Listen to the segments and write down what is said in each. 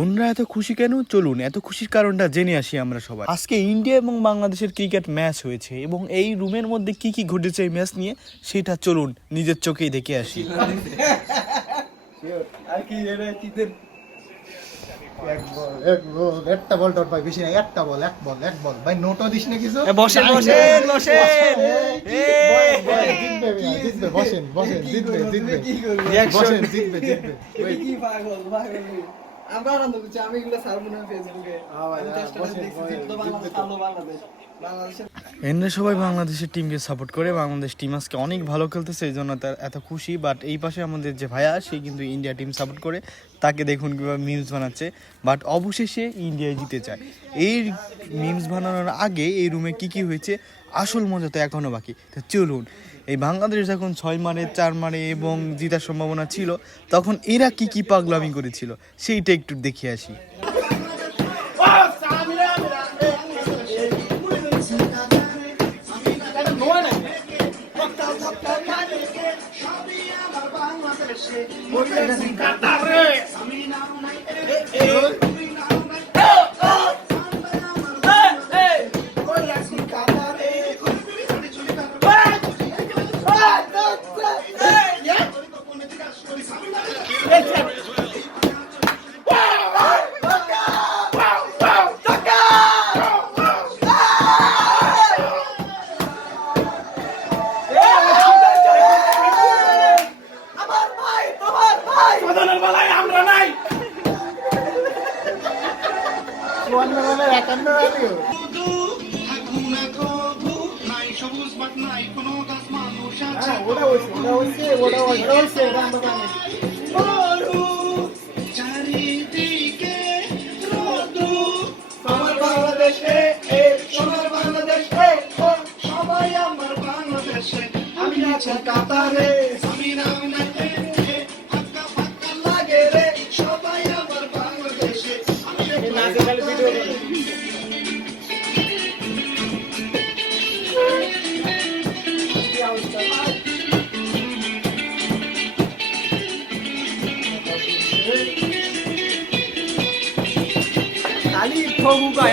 ওনরা এত খুশি কেন? চলুন এত খুশির কারণটা জেনে আসি আমরা সবাই। আজকে ইন্ডিয়া এবং বাংলাদেশের ক্রিকেট ম্যাচ হয়েছে এবং এই রুমের মধ্যে কি কি ঘটেছে এই ম্যাচ নিয়ে সেটা চলুন নিজের চোখেই দেখে আসি। একটা বল ডট ভাই, বেশি না, একটা বল, এক বল ভাই, নোটও দিস না কিছু। বসেন আমরা আনন্দ করছি। আমি এগুলো ছাড়বো না ফেসবুকে। এমনি সবাই বাংলাদেশের টিমকে সাপোর্ট করে, বাংলাদেশ টিম আজকে অনেক ভালো খেলতেছে এই জন্য তার এত খুশি। বাট এই পাশে আমাদের যে ভাইয়া সে কিন্তু ইন্ডিয়া টিম সাপোর্ট করে, তাকে দেখুন কীভাবে মিমস বানাচ্ছে। বাট অবশেষে ইন্ডিয়ায় জিতে যায়। এই মিমস বানানোর আগে এই রুমে কি হয়েছে আসল মজা তো এখনও বাকি। তো চলুন, এই বাংলাদেশ যখন 6 মারে 4 মারে এবং জিতার সম্ভাবনা ছিল, তখন এরা কি পাগলামি করেছিল সেইটা একটু দেখে আসি।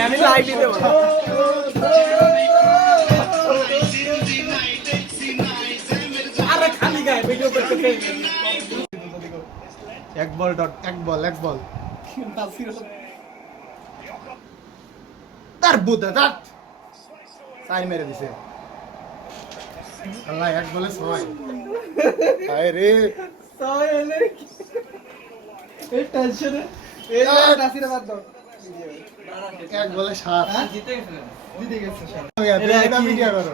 আমি লাইভ দেবো। আরে খালি গায়ে ভিডিও করতে এক বল ডট, এক বল তার বুদ্ধা দাঁত সাই মেরে দিছে। আল্লাহ, এক বলে 6। আয় রে এই টেনশনে বাদ দাও। এক বলে 7। জিতে গেছে সব। এটা মিডিয়া করো।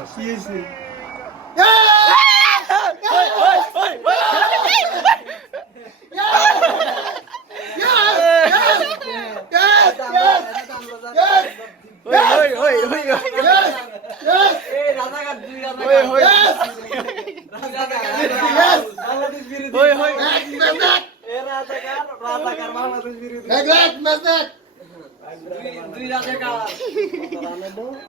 দুই রাজাকার